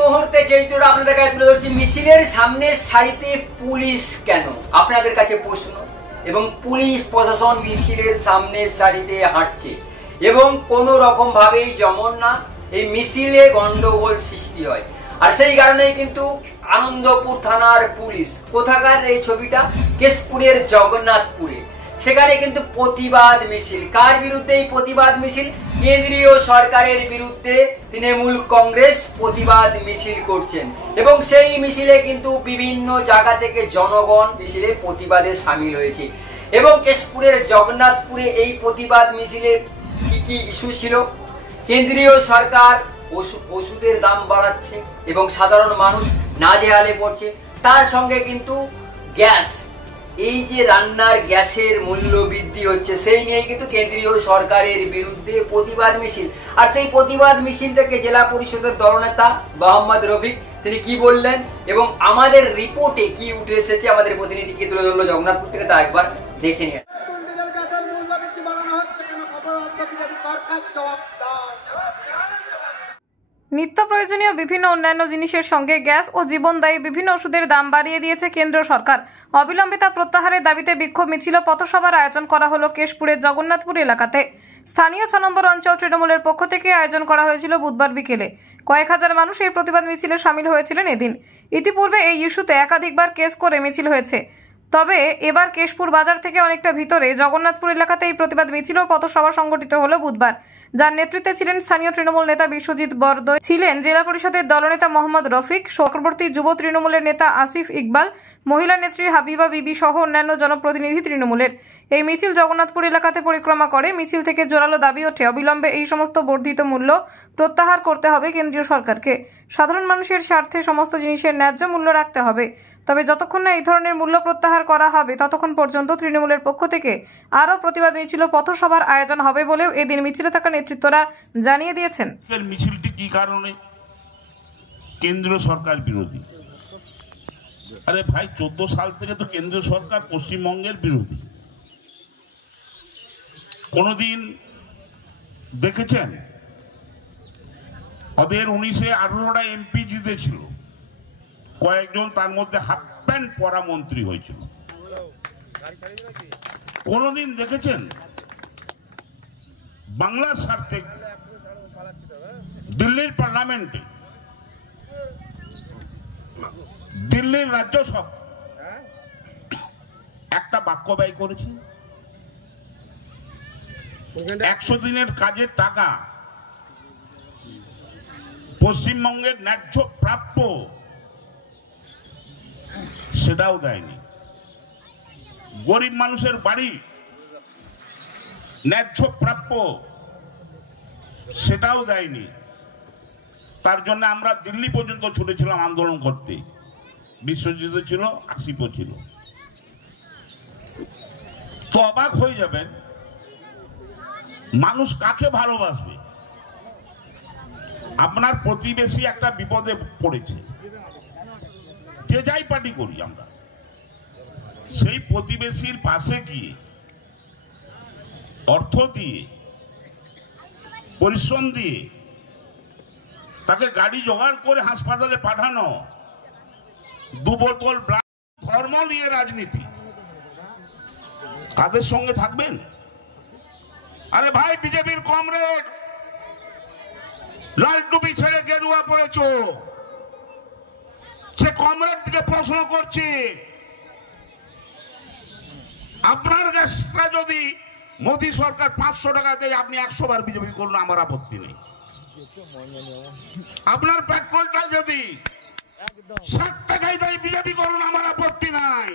মুহূর্তে যেহেতু আপনাদের কাছে তুলে ধরছি, মিছিলের সামনের সারিতে পুলিশ কেন, আপনাদের কাছে প্রশ্ন। এবং পুলিশ প্রশাসন মিছিলের সামনের সারিতে হাঁটছে এবং কোনো রকম ভাবেই যেমন না এই মিছিলে গন্ডগোল সৃষ্টি হয়। আর সেই কারণেই কিন্তু আনন্দপুর থানার পুলিশ, কোথাকার এই ছবিটা, কেশপুরের জগন্নাথপুরে, সেখানে কিন্তু প্রতিবাদ মিছিল। কার বিরুদ্ধে এই প্রতিবাদ মিছিল? কেন্দ্রীয় সরকারের বিরুদ্ধে তৃণমূল কংগ্রেস প্রতিবাদ মিছিল করছেন এবং সেই মিছিলে কিন্তু বিভিন্ন জায়গা থেকে জনগণ মিছিলে প্রতিবাদে সামিল হয়েছে। এবং কেশপুরের জগন্নাথপুরে এই প্রতিবাদ মিছিলে কি কি ইস্যু ছিল? কেন্দ্রীয় সরকার ওষুধের দাম বাড়াচ্ছে এবং সাধারণ মানুষ নাজেহালে পড়ছে। তার সঙ্গে কিন্তু গ্যাস, এই যে রান্নার গ্যাসের মূল্য বৃদ্ধি হচ্ছে, সেই নিয়ে কিন্তু কেন্দ্রীয় সরকারের বিরুদ্ধে প্রতিবাদ মিছিল। আর সেই প্রতিবাদ মিছিল থেকে জেলা পরিষদের দলনেতা মোহাম্মদ রফিক তিনি কি বললেন এবং আমাদের রিপোর্টে কি উঠে এসেছে, আমাদের প্রতিনিধিকে তুলে ধরলো জগন্নাথপুর থেকে, তা একবার দেখে নিয়ে। নিত্য প্রয়োজনীয় বিভিন্ন অন্যান্য জিনিসের সঙ্গে গ্যাস ও জীবনদায়ী বিভিন্ন ওষুধের দাম বাড়িয়ে দিয়েছে কেন্দ্র সরকার। অবিলম্বে তা প্রত্যাহারের দাবিতে বিক্ষোভ মিছিল পথসভার আয়োজন করা হলো কেশপুরের জগন্নাথপুর এলাকাতে। স্থানীয় 6 নম্বর অঞ্চল তৃণমূলের পক্ষ থেকে আয়োজন করা হয়েছিল বুধবার বিকেলে। কয়েক হাজার মানুষ এই প্রতিবাদ মিছিলে সামিল হয়েছিলেন এদিন। ইতিপূর্বে এই ইস্যুতে একাধিকবার কেস করে মিছিল হয়েছে, তবে এবার কেশপুর বাজার থেকে অনেকটা ভিতরে জগন্নাথপুর এলাকাতে এই প্রতিবাদ মিছিল ও পথসভা সংগঠিত হলো বুধবার, যার নেতৃত্বে ছিলেন স্থানীয় তৃণমূল নেতা বিশ্বজিৎ বরদৈ, ছিলেন জেলা পরিষদের দলনেতা মোহাম্মদ রফিক, চক্রবর্তী যুব তৃণমূলের নেতা আসিফ ইকবাল, মহিলা নেত্রী হাবিবা বিবি সহ অন্যান্য জনপ্রতিনিধি তৃণমূলের। এই মিছিল জগন্নাথপুর এলাকাতে পরিক্রমা করে। মিছিল থেকে জোরালো দাবি ওঠে, অবিলম্বে এই সমস্ত বর্ধিত মূল্য প্রত্যাহার করতে হবে কেন্দ্রীয় সরকারকে। সাধারণ মানুষের স্বার্থে সমস্ত জিনিসের ন্যায্য মূল্য রাখতে হবে। তবে যতক্ষণ না এই ধরনের মূল্য প্রত্যাহার করা হবে ততক্ষণ পর্যন্ত তৃণমূলের পক্ষ থেকে আরও প্রতিবাদ মিছিল পথসভার আয়োজন হবে বলেও এদিন মিছিলে থাকা নেতৃত্বরা জানিয়ে দিয়েছেন। মিছিলটি কি কারণে? কেন্দ্রীয় সরকার বিরোধী। আরে ভাই, 14 সাল থেকে তো কেন্দ্রীয় সরকার পশ্চিমবঙ্গের বিরোধী। কোনদিন দেখেছেন ওদের 19-এ 18টা এমপি জিতেছিল, কয়েকজন তার মধ্যে হাফ প্যান্ট পরা মন্ত্রী হয়েছিল? কোনদিন দেখেছেন বাংলার স্বার্থে দিল্লির পার্লামেন্টে, দিল্লির রাজ্যসভা একটা বাক্য ব্যয় করেছে? 100 দিনের কাজের টাকা পশ্চিমবঙ্গের ন্যায্য প্রাপ্য সেটাও দেয়নি। গরিব মানুষের বাড়ি ন্যায্য প্রাপ্য সেটাও দেয়নি। তার জন্য আমরা দিল্লি পর্যন্ত ছুটেছিলাম আন্দোলন করতে। বিশ্বজিৎ ছিল, আসিফও ছিল। তো অবাক হয়ে যাবেন, মানুষ কাকে ভালোবাসবে? আপনার প্রতিবেশী একটা বিপদে পড়েছে, যে যাই পার্টি করি আমরা, সেই প্রতিবেশীর পাশে গিয়ে অর্থ দিয়ে, পরিশ্রম দিয়ে তাকে গাড়ি জোগাড় করে হাসপাতালে পাঠানো, 2 বোতল ব্লাড। ধর্ম নিয়ে রাজনীতি, কাদের সঙ্গে থাকবেন? আরে ভাই, বিজেপির কমরেড লাল টুপি ছেড়ে গেরুয়া পড়েছ, সে কমরেড থেকে প্রশ্ন করছে, আপনার গ্যাসটা যদি মোদী সরকার 500 টাকা দেয়, আপনি 100 বার বিজেপি করুন, আমার আপত্তি নেই। আপনার পেট্রোলটা যদি 60 টাকায় দেয়, বিজেপি করুন, আমার আপত্তি নাই।